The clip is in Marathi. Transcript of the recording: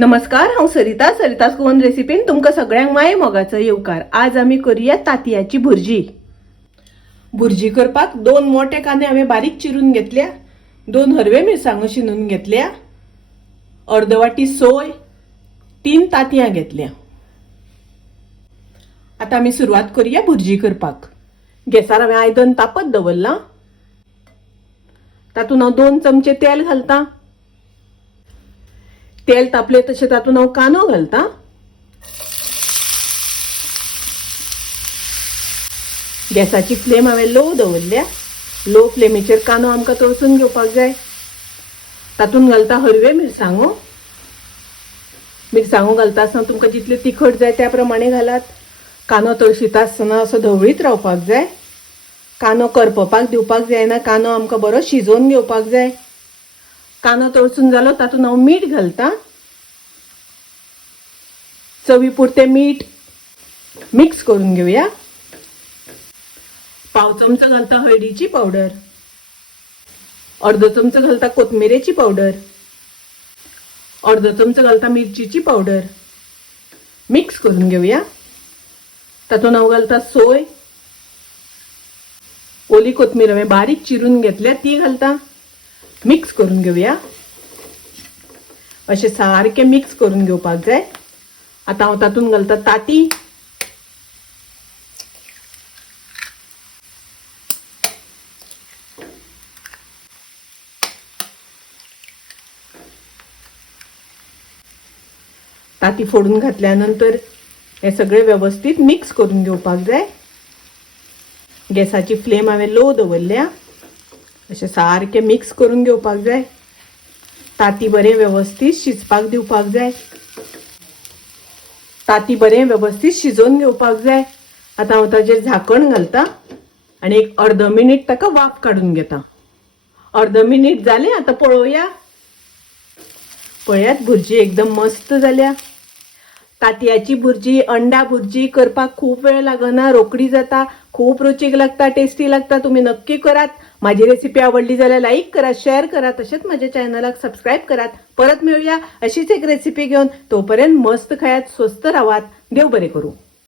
नमस्कार, हांव सरितास गोवन रेसिपीन तुमकां सगळ्यांक माये मोगाचो येवकार। आज आमी करूया तांतयाची भुर्जी। भुर्जी करपाक 2 मोठे कांदे हांवें बारीक चिरून घेतल्या, 2 हरवे मिरसांगो शिनून घेतल्या, अर्द वाटी सोय, 3 तांतयां घेतल्या। आता आमी सुरवात करूया भुर्जी करपाक। गॅसार हांवें आयदन तापत दवरलां। तातूंत हांव 2 चमचे तेल घालतां। तेल तापले तशें तातूंत हांव कांदो घालतां। गॅसाची फ्लेम हांवें लो दवरल्या। लो फ्लेमीचेर कांदो आमकां तळसून घेवपाक जाय। तातूंत घालता हरवे मिरसांगो। मिरसांगो घालता आसतना तुमकां जितले तिखट जाय त्या प्रमाणे घालात। कांदो तळशिता आसतना असो धवळीत रावपाक जाय। कांदो करपपाक दिवपाक जायना, कांदो आमकां बरो शिजोवन घेवपाक जाय। कांदो तळसून जालो तातूंत हांव मीठ घालतां। चवी पुरते मीठ मिक्स करून घेवया। पाव चमचो घालता हळदीची पावडर, अर्ध चमचो घालता कोथमिरेची पावडर, अर्ध चमचो घालता मिरचीची पावडर। मिक्स करून घेवया। तातूंत हांव घालता सोय, ओली कोथमीर हांवें बारीक चिरून घेतल्या ती घालता। मिक्स करून घेवया। अशें सारकें मिक्स करून घेवपाक जाय। आता हांव तातूंत घालता तांती, तांती फोडून घातल्या नंतर हे सगळे व्यवस्थित मिक्स करून घेवपाक जाय। गॅसाची फ्लेम हांवें लो दवरल्या। अशें सारकें मिक्स करून घेवपाक जाय। तांती बरें व्यवस्थित शिजपाक दिवपाक जाय। तांती बरें व्यवस्थित शिजोवन घेवपाक जाय। आता हांव ताचेर झाकण घालता आनी एक अर्द मिनीट ताका वाफ काडून घेता। अर्द मिनीट जालें, आता पळोवया। पळयात, भुर्जी एकदम मस्त जाल्या। तांतयाची भुर्जी, अंडा भुर्जी करपाक खूप वेळ लागना, रोकडी जाता, खूप रुचीक लागता, टेस्टी लागता। तुम्ही नक्की करात। माझी रेसिपी आवडली जाल्यार लाईक करा, शेअर करा, तसेच माझ्या चॅनलाक सबस्क्राईब करात। परत मिळूया अशीच एक रेसिपी घेऊन। तोपर्यंत मस्त खायात, स्वस्त राहात। देव बरे करू।